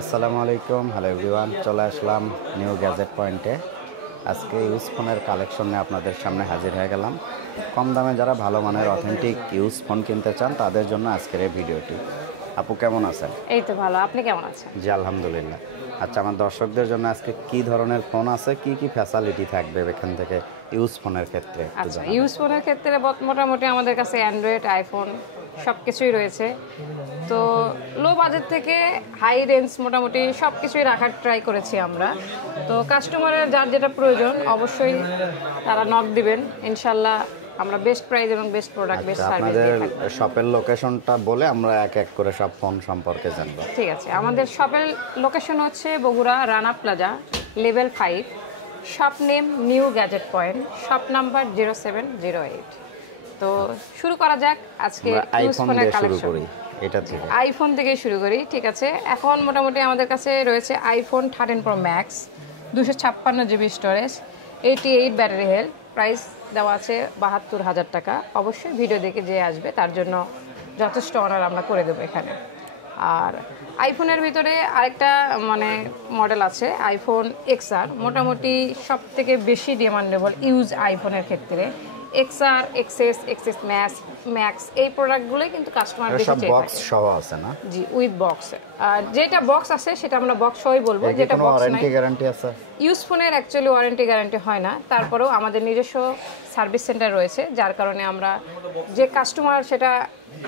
আসসালামু আলাইকুম, hello everyone. চলে আসলাম নিউ গ্যাজেট পয়েন্টে। আজকে ইউজ ফোনের কালেকশন নিয়ে আপনাদের সামনে হাজির হয়ে গেলাম। কম দামে যারা ভালো মানের অথেন্টিক ইউজ ফোন কিনতে চান তাদের জন্য আজকের এই ভিডিওটি। আপু কেমন আছেন? এই তো ভালো, আপনি কেমন আছেন? জি আলহামদুলিল্লাহ। আচ্ছা, আমার দর্শকদের জন্য আজকে কি ধরনের ফোন আছে, কি কি ফ্যাসিলিটি থাকবে এখান থেকে ইউজ ফোনের ক্ষেত্রে? আচ্ছা, ইউজ ফোনের ক্ষেত্রে মোটামুটি আমাদের কাছে অ্যান্ড্রয়েড, আইফোন সব কিছুই রয়েছে। তো লো বাজেট থেকে হাই রেঞ্জ মোটামুটি সব কিছুই রাখার ট্রাই করেছি আমরা। তো কাস্টমারের যার যেটা প্রয়োজন অবশ্যই তারা নক দিবেন, ইনশাল্লাহ আমরা বেস্ট প্রাইস এবং বেস্ট প্রোডাক্ট, বেস্ট সার্ভিস দিয়ে থাকব। আপনাদের শপের লোকেশনটা বলে আমরা এক এক করে সব ফোন সম্পর্কে জানবো। ঠিক আছে, আমাদের শপের লোকেশন হচ্ছে Bogura Rana plaza level 5, shop name new gadget point, shop number 0708। তো শুরু করা যাক আজকে ইউজ ফোনের কালেকশন। এটা থেকে আইফোন থেকে শুরু করি, ঠিক আছে। এখন মোটামুটি আমাদের কাছে রয়েছে iPhone 13 pro max, 256 GB storage, 88 battery health, price দেওয়া আছে 72,000 টাকা। অবশ্যই ভিডিও দেখে যে আসবে তার জন্য যথেষ্ট অনার আমরা করে দেবো এখানে। আর আইফোনের ভিতরে আরেকটা মডেল আছে আইফোন XR, মোটামুটি সব থেকে বেশি ডিমান্ডেবল ইউজ আইফোনের ক্ষেত্রে। XR, XS, XS ম্যাক্স এই প্রোডাক্টগুলোই কিন্তু কাস্টমার বেশি চাই। বক্স সহ আছে না? জি, উইথ বক্স। আর যেটা বক্স আছে সেটা আমরা বক্স সহই বলবো, যেটা বক্স নাই। ওয়ারেন্টি গ্যারান্টি আছে? ইউজ ফোনের অ্যাকচুয়ালি ওয়ারেন্টি গ্যারান্টি হয় না, তারপরেও আমাদের নিজস্ব সার্ভিস সেন্টার রয়েছে, যার কারণে আমরা যে কাস্টমার সেটা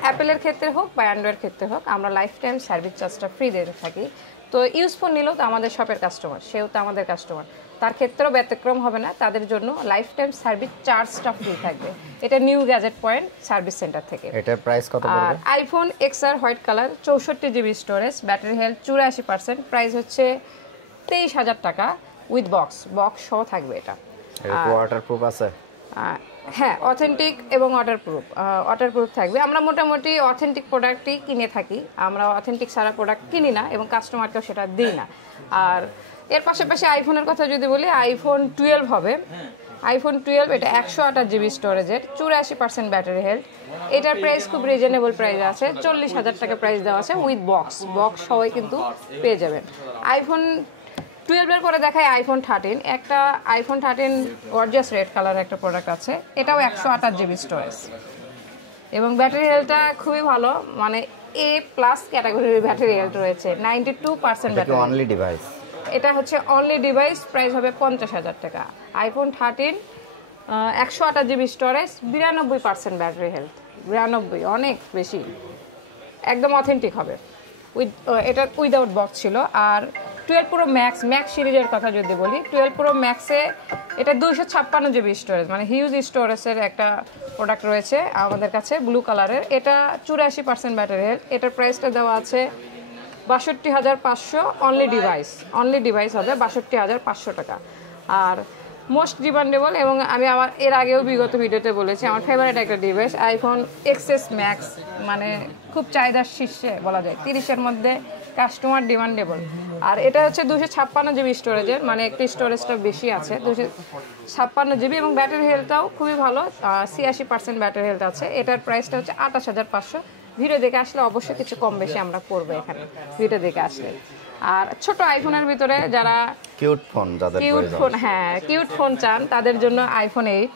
অ্যাপেলের ক্ষেত্রে হোক বা অ্যান্ড্রয়েড ক্ষেত্রে হোক আমরা লাইফ টাইম সার্ভিস চার্জটা ফ্রি দিয়ে থাকি। তো ইউজ ফোন নিলেও তো আমাদের শপের কাস্টমার, সেও তো আমাদের কাস্টমার, তার ক্ষেত্রেও ব্যতিক্রম হবে না, তাদের জন্য লাইফ টাইম সার্ভিস চার্জটা ফ্রি থাকবে। এটা new gadget point service centre থেকে। এটার প্রাইস কত পড়বে? আর iPhone XR white colour, 64 GB storage, battery health 84%, price হচ্ছে 23,000 টাকা উইথ বক্স সহ থাকবে এটা। ওয়াটারপ্রুফ আছে? হ্যাঁ, অথেন্টিক এবং ওয়াটারপ্রুফ থাকবে। আমরা মোটামুটি অথেন্টিক প্রোডাক্টই কিনে থাকি, আমরা অথেন্টিক সারা প্রোডাক্ট কিনি না এবং কাস্টমারকেও সেটা দিই না। আর এর পাশাপাশি আইফোনের কথা যদি বলি, আইফোন 12 হবে। আইফোন 12 এটা 128 জিবি স্টোরেজের, 84% ব্যাটারি হেলথ। এটার প্রাইস খুব রিজনেবল প্রাইস আছে, 40,000 টাকা প্রাইস দেওয়া আছে উইথ বক্স সহই কিন্তু পেয়ে যাবেন। আইফোন 12 এর পরে দেখায় আইফোন 13। একটা আইফোন 13 গর্জিয়াস রেড কালার একটা প্রোডাক্ট আছে, এটাও 128 জিবি স্টোরেজ এবং ব্যাটারি হেলথটা খুবই ভালো, A+ ক্যাটাগরির ব্যাটারি হেলথ রয়েছে, 92% ব্যাটারি। Only device? এটা হচ্ছে অনলি ডিভাইস, প্রাইস হবে 50,000 টাকা। IPhone 13 128 GB storage, 92% battery health. 92 অনেক বেশি, একদম অথেন্টিক হবে এটা উইদাউট বক্স ছিল। আর 12 প্রো ম্যাক্স সিরিজের কথা যদি বলি, 12 প্রো ম্যাক্সে এটা 256 জিবি স্টোরেজ, হিউজ স্টোরেজের একটা প্রোডাক্ট রয়েছে আমাদের কাছে ব্লু কালারের। এটা 84% ব্যাটারি হেলথ। এটার প্রাইসটা দেওয়া আছে 62,500, অনলি ডিভাইস হবে 62,500 টাকা। আর মোস্ট ডিমান্ডেবল এবং আমি আমার এর আগেও বিগত ভিডিওতে বলেছি, আমার ফেভারিট একটা ডিভাইস আইফোন XS ম্যাক্স, খুব চাহিদার শীর্ষে বলা যায়, 30-এর মধ্যে কাস্টমার ডিমান্ডেবল। আর এটা হচ্ছে 256 জিবি স্টোরেজের, একটু স্টোরেজটা বেশি আছে, 256 জিবি এবং ব্যাটারি হেলথটাও খুবই ভালো, 86% ব্যাটারি হেলথ আছে। এটার প্রাইসটা হচ্ছে 28,500। ভিডিও দেখে আসলে অবশ্যই কিছু কম বেশি আমরা করবো এখানে ভিডিও দেখে আসলে। আর ছোট আইফোনের ভিতরে যারা কিউট ফোন চান তাদের জন্য আইফোন 8,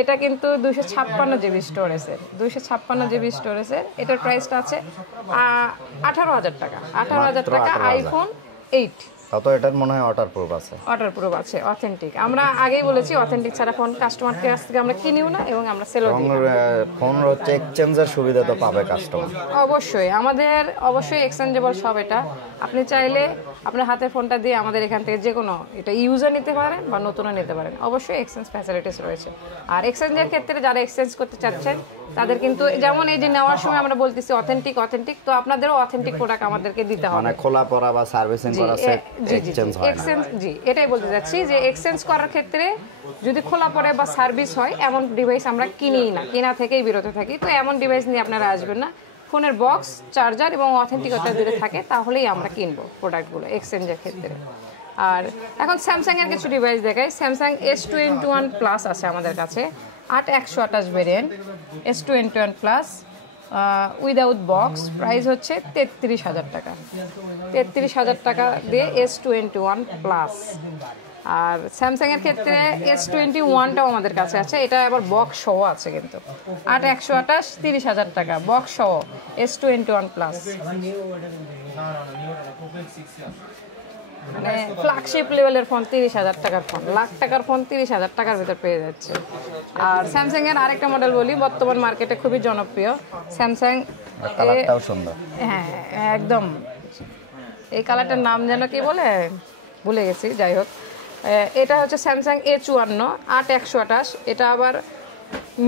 এটা কিন্তু 256 জিবি স্টোরেজের, এটার প্রাইসটা আছে 18,000 টাকা। 18,000 টাকা আইফোন 8। এটার মনে হয় ওয়াটারপ্রুফ আছে, অথেন্টিক। আমরা আগেই বলেছি অথেন্টিক ছাড়া ফোন কাস্টমারকে কাছ থেকে আমরা কিনিও না এবং আমরা সেলও দিই না। ফোন হচ্ছে এক্সচেঞ্জের সুবিধা তো পাবে কাস্টমার। আমাদের অবশ্যই এক্সচেঞ্জেবল সব। এটা আপনি চাইলে আপনার হাতের ফোনটা দিয়ে আমাদের এখান থেকে যে কোনো এটা ইউজার নিতে পারেন বা নতুনও নিতে পারেন, অবশ্যই এক্সচেঞ্জ ফ্যাসিলিটিস রয়েছে। আর এক্সচেঞ্জের ক্ষেত্রে যারা এক্সচেঞ্জ করতে চাচ্ছেন তাদের কিন্তু যেমন এই যে নেওয়ার সময় আমরা বলতেছি অথেন্টিক, তো আপনাদেরও অথেন্টিক প্রোডাক্ট আমাদেরকে দিতে হবে, খোলা পড়া বা সার্ভিসিং করা এক্সচেঞ্জ হয় না। জি, এটাই বলতে যাচ্ছি যে এক্সচেঞ্জ করার ক্ষেত্রে যদি খোলা পড়ে বা সার্ভিস হয় এমন ডিভাইস আমরা কিনিই না, কেনা থেকেই বিরত থাকি। তো এমন ডিভাইস নিয়ে আপনারা আসবেন না, ফোনের বক্স, চার্জার এবং অথেন্টিকতা যদি থাকে তাহলেই আমরা কিনবো প্রোডাক্টগুলো এক্সচেঞ্জের ক্ষেত্রে। আর এখন স্যামসাং এর কিছু ডিভাইস দেখাই। স্যামসাং S21 প্লাস আছে আমাদের কাছে, 8/128 variant S21 plus, without box, price হচ্ছে 33,000 টাকা। 33,000 টাকা দিয়ে S21 প্লাস। আর স্যামসাংয়ের ক্ষেত্রে S21টাও আমাদের কাছে আছে, এটা আবার বক্স সহ আছে কিন্তু 8/128 30,000 টাকা বক্স সহ S21 প্লাস। মানে ফ্ল্যাগশিপ লেভেলের ফোন, 30,000 টাকার ফোন, লাখ টাকার ফোন 30,000 টাকার ভিতর পেয়ে যাচ্ছে। আর স্যামসাংয়ের আরেকটা মডেল বলি, বর্তমান মার্কেটে খুবই জনপ্রিয় স্যামসাং, কালারটাও সুন্দর। হ্যাঁ একদম, এই কালারটার নাম যেন কি বলে ভুলে গেছি, যাই হোক এটা হচ্ছে স্যামসাং A54 8/128। এটা আবার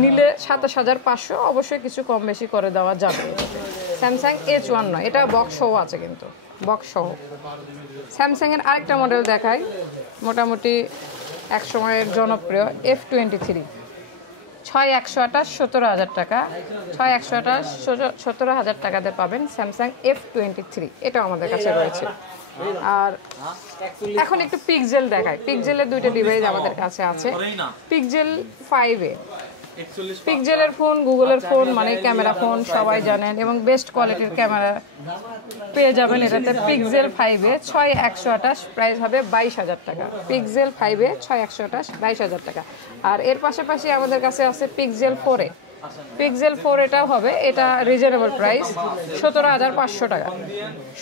নিলে 27,500, অবশ্যই কিছু কম বেশি করে দেওয়া যাবে। স্যামসাং A54, এটা বক্স সহ আছে কিন্তু, বক্স সহ। স্যামসাংয়ের আরেকটা মডেল দেখাই, মোটামুটি এক সময়ের জনপ্রিয় F23 6/128 17,000 টাকা, 6/128 17,000 টাকাতে পাবেন স্যামসাং F23, এটাও আমাদের কাছে রয়েছে। আর এখন একটু পিক্সেল দেখাই, পিক্সেলের দুইটা ডিভাইস আমাদের কাছে আছে। পিক্সেল 5A, পিক্সেলের ফোন গুগলের ফোন মানে ক্যামেরা ফোন সবাই জানেন, এবং বেস্ট কোয়ালিটির ক্যামেরা পেয়ে যাবেন এটাতে। পিক্সেল 5A 6/128, প্রাইস হবে 22,000 টাকা। পিক্সেল 5A 6/128 22,000 টাকা। আর এর পাশাপাশি আমাদের কাছে আছে পিক্সেল 4A, পিক্সেল 4 এটাও হবে, এটা রিজনেবল প্রাইস 17,500 টাকা।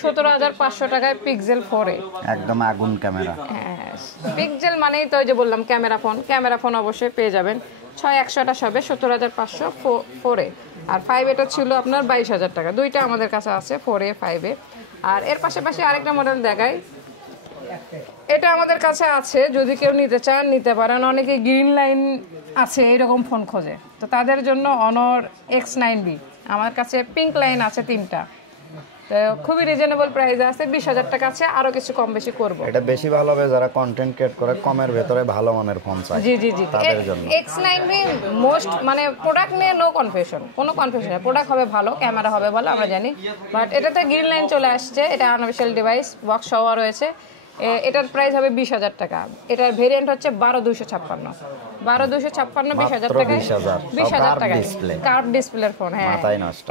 17,500 টাকায় পিক্সেল 4A, একদম আগুন ক্যামেরা। হ্যাঁ পিক্সেল মানেই তো ওই যে বললাম ক্যামেরা ফোন, ক্যামেরা ফোন অবশ্যই পেয়ে যাবেন। 6/128 হবে 17,500 4A, আর 5A ছিল আপনার 22,000 টাকা। দুইটা আমাদের কাছে আছে 4A 5A। আর এর পাশাপাশি আরেকটা মডেল দেখাই, এটা আমাদের কাছে আছে, যদি কেউ নিতে চান নিতে পারেন। অনেকে গ্রিন লাইন আছে এরকম ফোন খোঁজে, তো তাদের জন্য অনর X9B, আমার কাছে পিঙ্ক লাইন আছে 3টা, তো খুবই রিজনেবল প্রাইস আছে, 20,000 টাকা আছে, আরো কিছু কম বেশি করব। এটা বেশি ভালো হবে যারা কন্টেন্ট ক্রিয়েট করে, কমের ভেতরে ভালো মানের ফোন চায়, জি জি জি, তাদের জন্য X9B মোস্ট, মানে প্রোডাক্ট নিয়ে নো কনফিউশন, কোনো কনফিউশন নেই, প্রোডাক্ট হবে ভালো, ক্যামেরা হবে ভালো, আমরা জানি। বাট এটাতে গ্রিন লাইন চলে আসছে, এটা আনঅফিশিয়াল ডিভাইস, বক্স সহ রয়েছে। এটার প্রাইস হবে 20,000 টাকা। এটার ভেরিয়েন্ট হচ্ছে 12,256, 12,256 20,000 টাকায়, 20,000 টাকায় কার্ভ ডিসপ্লের ফোন। হ্যাঁ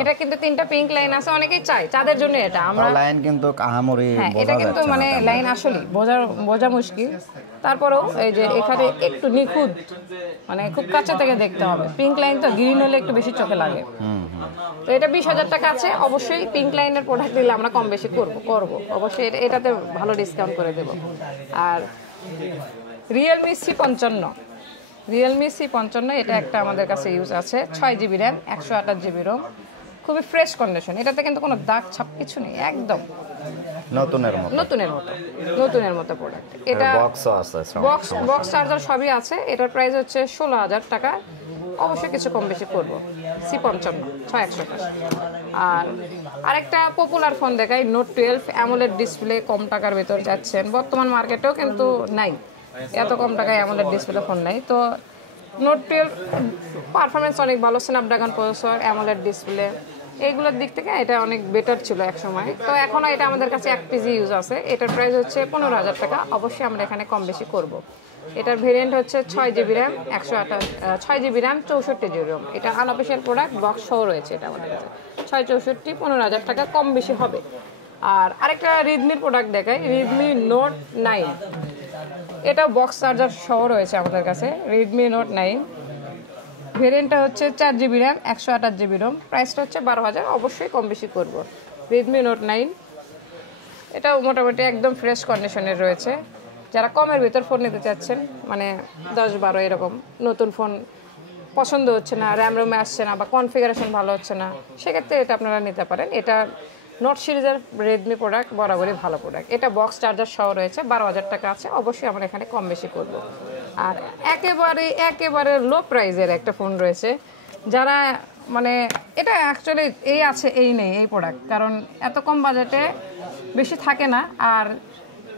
এটা কিন্তু 3টা পিঙ্ক লাইন আছে, অনেকেই চাই, তাদের জন্য এটা আমরা লাইন কিন্তু আহামরি হ্যাঁ, এটা কিন্তু মানে লাইন আসলে বোঝা মুশকিল, তারপরেও এই যে এখানে একটু নিখুঁত, মানে খুব কাছে থেকে দেখতে হবে। পিঙ্ক লাইন তো গ্রিন হলে একটু বেশি চোখে লাগে। তো এটা 20,000 টাকা আছে, অবশ্যই পিঙ্ক লাইনের প্রোডাক্ট দিলে আমরা কম বেশি করব অবশ্যই, এটাতে ভালো ডিসকাউন্ট করে দেব। আর রিয়েলমি C55, এটা একটা আমাদের কাছে ইউজ আছে, 6GB র্যাম 128GB রোম, খুবই ফ্রেশ কন্ডিশন, এটাতে কিন্তু কোনো দাগ ছাপ কিছু নেই, একদম নতুনের মতো প্রোডাক্ট। এটা বক্স চার্জার সবই আছে। এটার প্রাইস হচ্ছে 16,000 টাকা, অবশ্যই কিছু কম বেশি করব। C55 6/128। আর আরেকটা পপুলার ফোন দেখাই, নোট 12 অ্যামোলেড ডিসপ্লে, কম টাকার ভেতর যাচ্ছেন, বর্তমান মার্কেটেও কিন্তু নাই, এত কম টাকায় অ্যামোলেড ডিসপ্লে ফোন নাই। তো নোট 12 পারফরমেন্স অনেক ভালো, স্ন্যাপড্রাগন প্রসেসর, অ্যামোলেড ডিসপ্লে, এইগুলোর দিক থেকে এটা অনেক বেটার ছিল এক সময়। তো এখনও এটা আমাদের কাছে 1 পিজি ইউজ আছে। এটার প্রাইস হচ্ছে 15,000 টাকা, অবশ্যই আমরা এখানে কম বেশি করব। এটার ভেরিয়েন্ট হচ্ছে 6GB RAM 6GB RAM 64GB ROM, এটা আনঅফিশিয়াল প্রোডাক্ট, বক্স সহ রয়েছে এটা আমাদের কাছে। 664 15,000 টাকা, কম বেশি হবে। আর আরেকটা রেডমির প্রোডাক্ট দেখাই, রেডমি নোট 9, এটা বক্স চার্জার সহ রয়েছে আমাদের কাছে। রেডমি নোট 9 ভেরিয়েন্টটা হচ্ছে 4GB র্যাম 128GB রোম, প্রাইসটা হচ্ছে 12,000, অবশ্যই কম বেশি করব। রেডমি নোট 9 এটাও মোটামুটি একদম ফ্রেশ কন্ডিশনের রয়েছে। যারা কমের ভিতর ফোন নিতে চাচ্ছেন, মানে 10-12 এরকম, নতুন ফোন পছন্দ হচ্ছে না, র্যাম রোমে আসছে না, বা কনফিগারেশন ভালো হচ্ছে না, সেক্ষেত্রে এটা আপনারা নিতে পারেন। এটা নোট সিরিজের রেডমি প্রোডাক্ট, বরাবরই ভালো প্রোডাক্ট। এটা বক্স চার্জার সহ রয়েছে, 12,000 টাকা আছে, অবশ্যই আমরা এখানে কম বেশি করব। আর একেবারে লো প্রাইজের একটা ফোন রয়েছে, যারা মানে এটা অ্যাকচুয়ালি এই আছে এই নেই এই প্রোডাক্ট, কারণ এত কম বাজেটে বেশি থাকে না, আর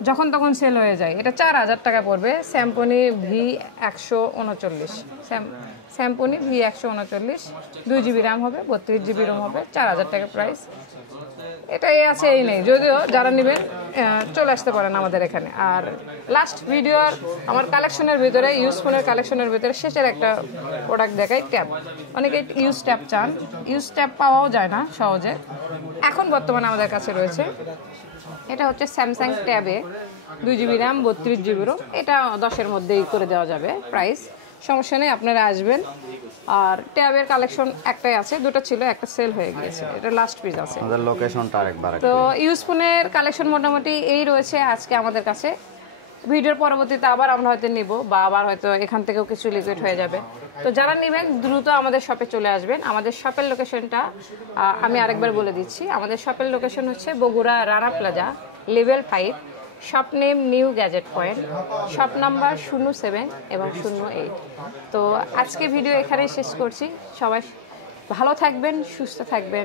যখন তখন সেল হয়ে যায়। এটা 4,000 টাকা পড়বে, Samsung V139, Samsung V139, 2GB RAM হবে, 32GB রোম হবে, 4,000 টাকা প্রাইস। এটা এই আছে এই নেই, যদিও যারা নেবেন চলে আসতে পারেন আমাদের এখানে। আর লাস্ট ভিডিওর আমার কালেকশনের ভিতরে, ইউজ ফোনের কালেকশনের ভিতরে শেষের একটা প্রোডাক্ট দেখাই, ট্যাব। অনেকে ইউজ ট্যাব চান, ইউজ ট্যাব পাওয়াও যায় না সহজে। এখন বর্তমানে আমাদের কাছে রয়েছে, এটা হচ্ছে স্যামসাং ট্যাবে 2GB র্যাম 32GB রোম। এটা 10-এর মধ্যেই করে দেওয়া যাবে প্রাইস, সমস্যা নেই, আপনারা আসবেন। আর ট্যাবের কালেকশন একটাই আছে, দুটো ছিল, একটা সেল হয়ে গিয়েছে, এটা লাস্ট পিস আছে। আমাদের লোকেশনটা আরেকবার তো ইউজ ফোনের কালেকশন মোটামুটি এই রয়েছে আজকে আমাদের কাছে। ভিডিওর পরবর্তীতে আবার আমরা হয়তো নিব, বা আবার হয়তো এখান থেকেও কিছু লিকুইড হয়ে যাবে। তো যারা নেবেন দ্রুত আমাদের শপে চলে আসবেন। আমাদের শপের লোকেশনটা আমি আরেকবার বলে দিচ্ছি। আমাদের শপের লোকেশন হচ্ছে Bogura Rana plaza level 5, shop name new gadget point, shop number 07 এবং 08। তো আজকে ভিডিও এখানেই শেষ করছি। সবাই ভালো থাকবেন, সুস্থ থাকবেন,